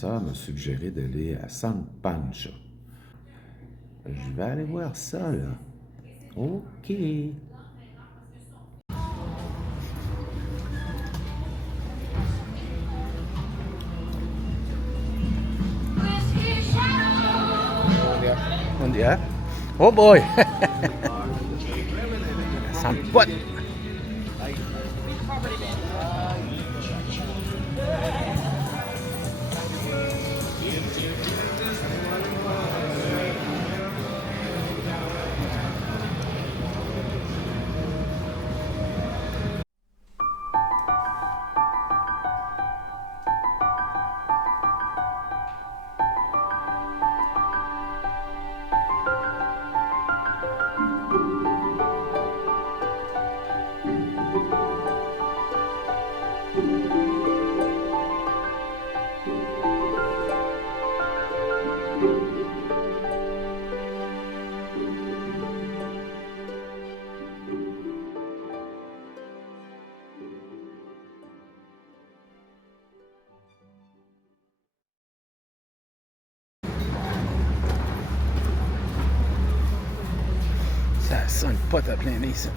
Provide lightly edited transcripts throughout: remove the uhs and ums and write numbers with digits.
sœur m'a suggéré d'aller à San Pancho. Je vais aller voir ça, là. OK. Buen día. Oh boy. San Juan. Ça sent le pot à plein nez, ça.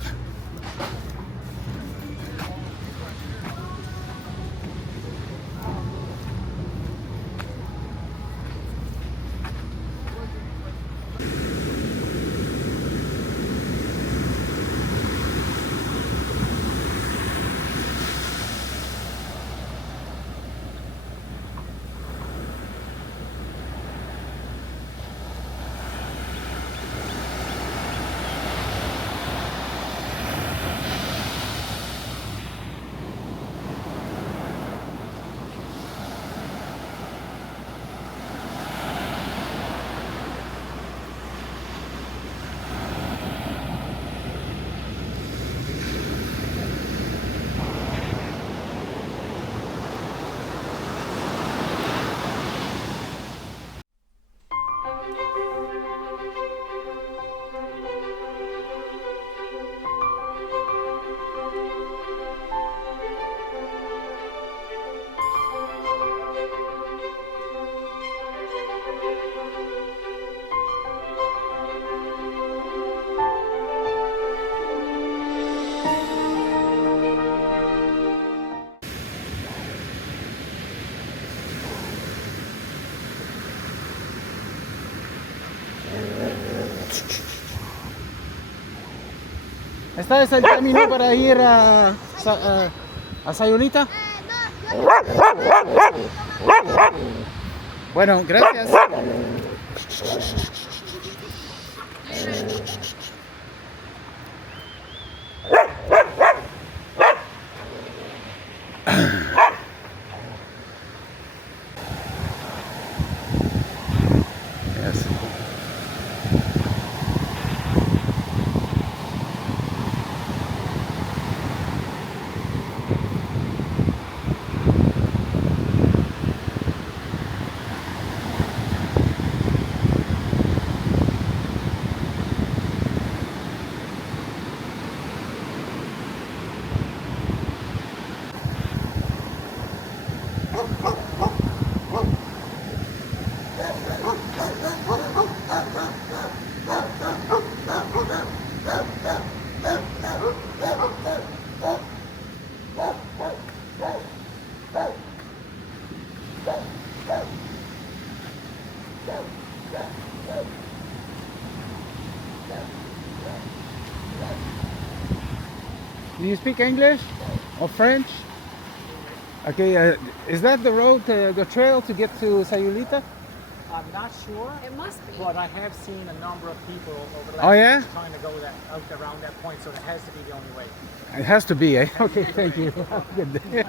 ¿Este es el camino para ir a Sayulita? Bueno, gracias. Yes. Do you speak English or French? Okay, is that the road, the trail to get to Sayulita? I'm not sure, It must be. but I have seen a number of people over the Oh, last yeah? week trying to go out around that point, so it has to be the only way. It has to be, eh? Okay, thank you. Have a good day.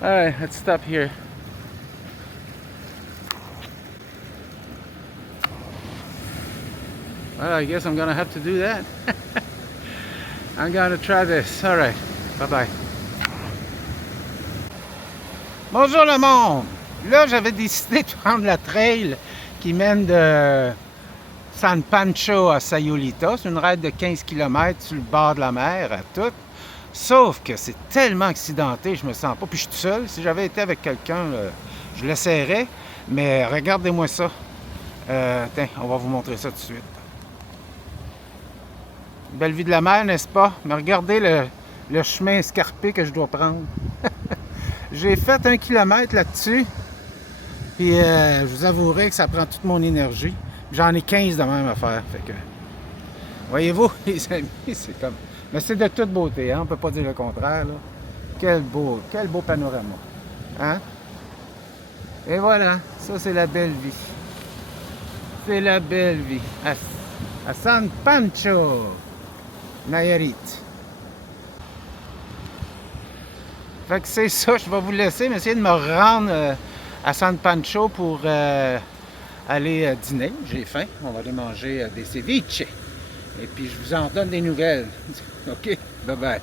All right, let's stop here. Well, I guess I'm gonna have to do that. I'm gonna try this. All right, bye-bye. Bonjour le monde! Là, j'avais décidé de prendre la trail qui mène de San Pancho à Sayulita. C'est une raide de 15 km sur le bord de la mer à tout. Sauf que c'est tellement accidenté, je me sens pas. Puis je suis tout seul. Si j'avais été avec quelqu'un, Je l'essaierai, mais regardez-moi ça. Tiens, on va vous montrer ça tout de suite. Belle vue de la mer, n'est-ce pas? Mais regardez le chemin escarpé que je dois prendre. J'ai fait 1 kilomètre là-dessus. Puis je vous avouerai que ça prend toute mon énergie. J'en ai 15 de même à faire. Fait que, voyez-vous, les amis, c'est comme... Mais c'est de toute beauté, hein? On peut pas dire le contraire, là. Quel beau panorama. Hein? Et voilà, ça c'est la belle vie. C'est la belle vie. À San Pancho, Nayarit. Fait que c'est ça, je vais vous laisser, mais essayer de me rendre à San Pancho pour aller dîner. J'ai faim, on va aller manger des ceviches. Et puis je vous en donne des nouvelles. OK, bye bye.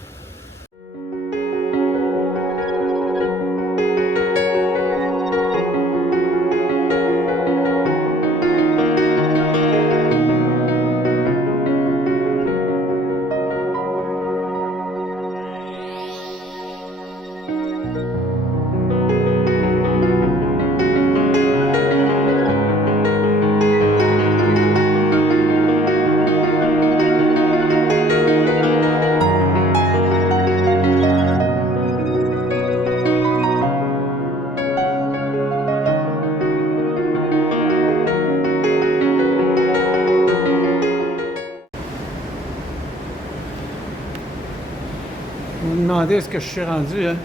Vous me demandez est-ce que je suis rendu, hein?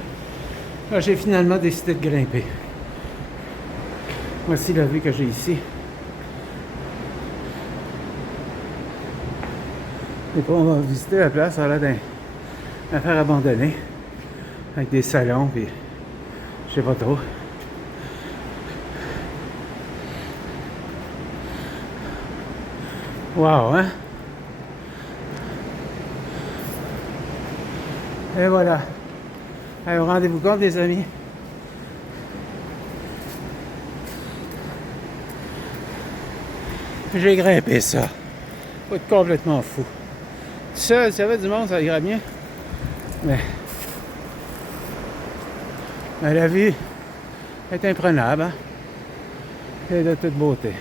Là, j'ai finalement décidé de grimper. Voici la vue que j'ai ici. Et puis on va visiter la place, ça a l'air d'une affaire abandonnée. Avec des salons, puis je sais pas trop. Wow, hein? Et voilà. Allez, rendez-vous compte, les amis. J'ai grimpé ça. Faut être complètement fou. Seul, s'il y avait du monde, ça irait bien. Mais la vue est imprenable, hein? Et de toute beauté.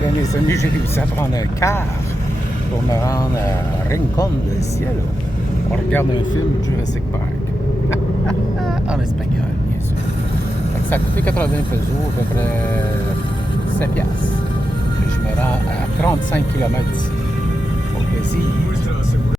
Bien, les amis, j'ai réussi à prendre un car pour me rendre à Rincón del Cielo. On regarde un film Jurassic Park. En espagnol, bien sûr. Donc, ça a coûté 80 pesos, à peu près 7 piastres. Et je me rends à 35 km d'ici. Au plaisir.